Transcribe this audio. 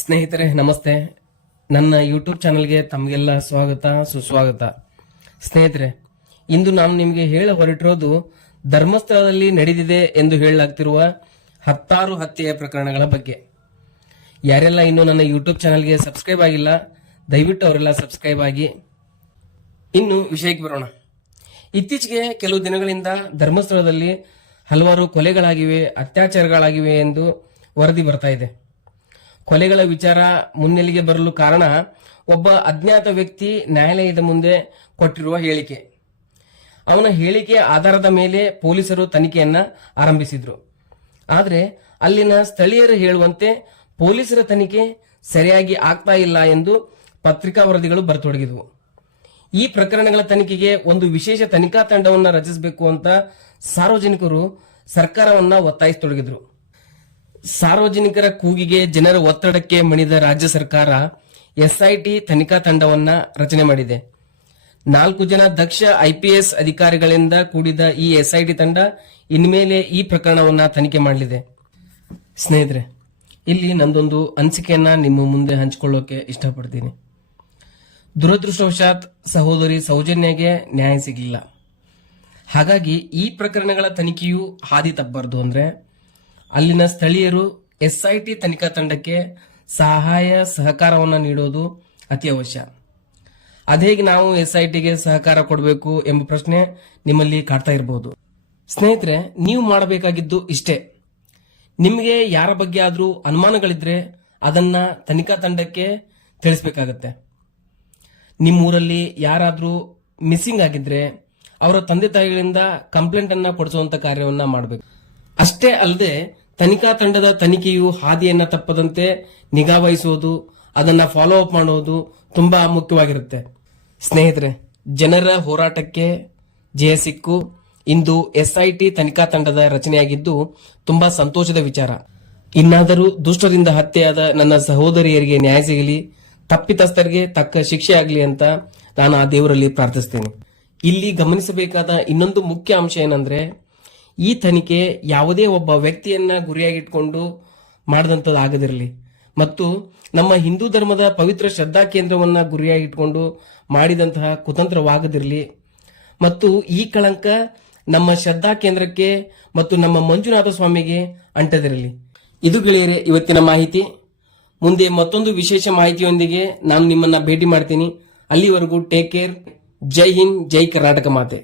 ಸ್ನೇಹಿತರೆ ನಮಸ್ತೆ. ನನ್ನ ಯೂಟ್ಯೂಬ್ ಚಾನಲ್ಗೆ ತಮಗೆಲ್ಲ ಸ್ವಾಗತ ಸುಸ್ವಾಗತ. ಸ್ನೇಹಿತರೆ, ಇಂದು ನಾನು ನಿಮಗೆ ಹೇಳ ಹೊರಟಿರೋದು ಧರ್ಮಸ್ಥಳದಲ್ಲಿ ನಡೆದಿದೆ ಎಂದು ಹೇಳಲಾಗ್ತಿರುವ 10 ಹತ್ಯೆಯ ಪ್ರಕರಣಗಳ ಬಗ್ಗೆ. ಯಾರೆಲ್ಲ ಇನ್ನು ನನ್ನ ಯೂಟ್ಯೂಬ್ ಚಾನಲ್ಗೆ ಸಬ್ಸ್ಕ್ರೈಬ್ ಆಗಿಲ್ಲ, ದಯವಿಟ್ಟು ಅವರೆಲ್ಲ ಸಬ್ಸ್ಕ್ರೈಬ್ ಆಗಿ. ಇನ್ನು ವಿಷಯಕ್ಕೆ ಬರೋಣ. ಇತ್ತೀಚೆಗೆ ಕೆಲವು ದಿನಗಳಿಂದ ಧರ್ಮಸ್ಥಳದಲ್ಲಿ ಹಲವಾರು ಕೊಲೆಗಳಾಗಿವೆ, ಅತ್ಯಾಚಾರಗಳಾಗಿವೆ ಎಂದು ವರದಿ ಬರ್ತಾ ಇದೆ. ಕೊಲೆಗಳ ವಿಚಾರ ಮುನ್ನೆಲೆಗೆ ಬರಲು ಕಾರಣ ಒಬ್ಬ ಅಜ್ಞಾತ ವ್ಯಕ್ತಿ ನ್ಯಾಯಾಲಯದ ಮುಂದೆ ಕೊಟ್ಟಿರುವ ಹೇಳಿಕೆ. ಅವನ ಹೇಳಿಕೆಯ ಆಧಾರದ ಮೇಲೆ ಪೊಲೀಸರು ತನಿಖೆಯನ್ನ ಆರಂಭಿಸಿದ್ರು. ಆದರೆ ಅಲ್ಲಿನ ಸ್ಥಳೀಯರು ಹೇಳುವಂತೆ ಪೊಲೀಸರ ತನಿಖೆ ಸರಿಯಾಗಿ ಆಗ್ತಾ ಇಲ್ಲ ಎಂದು ಪತ್ರಿಕಾ ವರದಿಗಳು ಬರತೊಡಗಿದವು. ಈ ಪ್ರಕರಣಗಳ ತನಿಖೆಗೆ ಒಂದು ವಿಶೇಷ ತನಿಖಾ ತಂಡವನ್ನು ರಚಿಸಬೇಕು ಅಂತ ಸಾರ್ವಜನಿಕರು ಸರ್ಕಾರವನ್ನ ಒತ್ತಾಯಿಸತೊಡಗಿದ್ರು. ಸಾರ್ವಜನಿಕರ ಕೂಗಿಗೆ, ಜನರ ಒತ್ತಡಕ್ಕೆ ಮಣಿದ ರಾಜ್ಯ ಸರ್ಕಾರ ಎಸ್ಐಟಿ ತನಿಖಾ ತಂಡವನ್ನ ರಚನೆ ಮಾಡಿದೆ. 4 ಜನ ದಕ್ಷ IPS ಅಧಿಕಾರಿಗಳಿಂದ ಕೂಡಿದ ಈ ಎಸ್ಐಟಿ ತಂಡ ಇನ್ಮೇಲೆ ಈ ಪ್ರಕರಣವನ್ನ ತನಿಖೆ ಮಾಡಲಿದೆ. ಸ್ನೇಹಿತರೆ, ಇಲ್ಲಿ ನಂದೊಂದು ಅನಿಸಿಕೆಯನ್ನ ನಿಮ್ಮ ಮುಂದೆ ಹಂಚಿಕೊಳ್ಳೋಕೆ ಇಷ್ಟಪಡ್ತೀನಿ. ದುರದೃಷ್ಟವಶಾತ್ ಸಹೋದರಿ ಸೌಜನ್ಯಗೆ ನ್ಯಾಯ ಸಿಗಲಿಲ್ಲ. ಹಾಗಾಗಿ ಈ ಪ್ರಕರಣಗಳ ತನಿಖೆಯು ಹಾದಿ ತಪ್ಪಬಾರದು ಅಂದ್ರೆ ಅಲ್ಲಿನ ಸ್ಥಳೀಯರು ಎಸ್ಐಟಿ ತನಿಖಾ ತಂಡಕ್ಕೆ ಸಹಕಾರವನ್ನು ನೀಡೋದು ಅತಿ ಅವಶ್ಯ. ಅದೇಗೆ ನಾವು ಎಸ್ಐಟಿಗೆ ಸಹಕಾರ ಕೊಡಬೇಕು ಎಂಬ ಪ್ರಶ್ನೆ ನಿಮ್ಮಲ್ಲಿ ಕಾಡ್ತಾ ಇರಬಹುದು. ಸ್ನೇಹಿತರೆ, ನೀವು ಮಾಡಬೇಕಾಗಿದ್ದು ಇಷ್ಟೇ. ನಿಮಗೆ ಯಾರ ಬಗ್ಗೆ ಆದ್ರೂ ಅನುಮಾನಗಳಿದ್ರೆ ಅದನ್ನ ತನಿಖಾ ತಂಡಕ್ಕೆ ತಿಳಿಸಬೇಕಾಗತ್ತೆ. ನಿಮ್ಮೂರಲ್ಲಿ ಯಾರಾದ್ರೂ ಮಿಸ್ಸಿಂಗ್ ಆಗಿದ್ರೆ ಅವರ ತಂದೆ ತಾಯಿಗಳಿಂದ ಕಂಪ್ಲೇಂಟ್ ಅನ್ನ ಕೊಡಿಸುವಂತ ಕಾರ್ಯವನ್ನ ಮಾಡಬೇಕು. ಅಷ್ಟೇ ಅಲ್ಲದೆ ತನಿಖಾ ತಂಡದ ತನಿಖೆಯು ಹಾದಿಯನ್ನ ತಪ್ಪದಂತೆ ನಿಗಾ ವಹಿಸುವುದು, ಅದನ್ನ ಫಾಲೋ ಅಪ್ ಮಾಡುವುದು ತುಂಬಾ ಮುಖ್ಯವಾಗಿರುತ್ತೆ. ಸ್ನೇಹಿತರೆ, ಜನರ ಹೋರಾಟಕ್ಕೆ ಜಯ ಸಿಕ್ಕು ಇಂದು ಎಸ್ಐಟಿ ತನಿಖಾ ತಂಡದ ರಚನೆಯಾಗಿದ್ದು ತುಂಬಾ ಸಂತೋಷದ ವಿಚಾರ. ಇನ್ನಾದರೂ ದುಷ್ಟರಿಂದ ಹತ್ಯೆಯಾದ ನನ್ನ ಸಹೋದರಿಯರಿಗೆ ನ್ಯಾಯ ಸಿಗಲಿ, ತಪ್ಪಿತಸ್ಥರಿಗೆ ತಕ್ಕ ಶಿಕ್ಷೆ ಆಗಲಿ ಅಂತ ನಾನು ಆ ದೇವರಲ್ಲಿ ಪ್ರಾರ್ಥಿಸ್ತೇನೆ. ಇಲ್ಲಿ ಗಮನಿಸಬೇಕಾದ ಇನ್ನೊಂದು ಮುಖ್ಯ ಅಂಶ ಏನಂದ್ರೆ, ಈ ತನಿಖೆ ಯಾವುದೇ ಒಬ್ಬ ವ್ಯಕ್ತಿಯನ್ನ ಗುರಿಯಾಗಿಟ್ಕೊಂಡು ಮಾಡದಂತದ್ದು ಆಗದಿರಲಿ ಮತ್ತು ನಮ್ಮ ಹಿಂದೂ ಧರ್ಮದ ಪವಿತ್ರ ಶ್ರದ್ಧಾ ಕೇಂದ್ರವನ್ನ ಗುರಿಯಾಗಿಟ್ಕೊಂಡು ಮಾಡಿದಂತಹ ಕುತಂತ್ರವಾಗದಿರಲಿ ಮತ್ತು ಈ ಕಳಂಕ ನಮ್ಮ ಶ್ರದ್ಧಾ ಕೇಂದ್ರಕ್ಕೆ ಮತ್ತು ನಮ್ಮ ಮಂಜುನಾಥ ಸ್ವಾಮಿಗೆ ಅಂಟದಿರಲಿ. ಇದು ಗೆಳೆಯರೆ ಇವತ್ತಿನ ಮಾಹಿತಿ. ಮುಂದೆ ಮತ್ತೊಂದು ವಿಶೇಷ ಮಾಹಿತಿಯೊಂದಿಗೆ ನಾನು ನಿಮ್ಮನ್ನ ಭೇಟಿ ಮಾಡ್ತೀನಿ. ಅಲ್ಲಿವರೆಗೂ ಟೇಕ್ ಕೇರ್. ಜೈ ಹಿಂದ್, ಜೈ ಕರ್ನಾಟಕ ಮಾತೆ.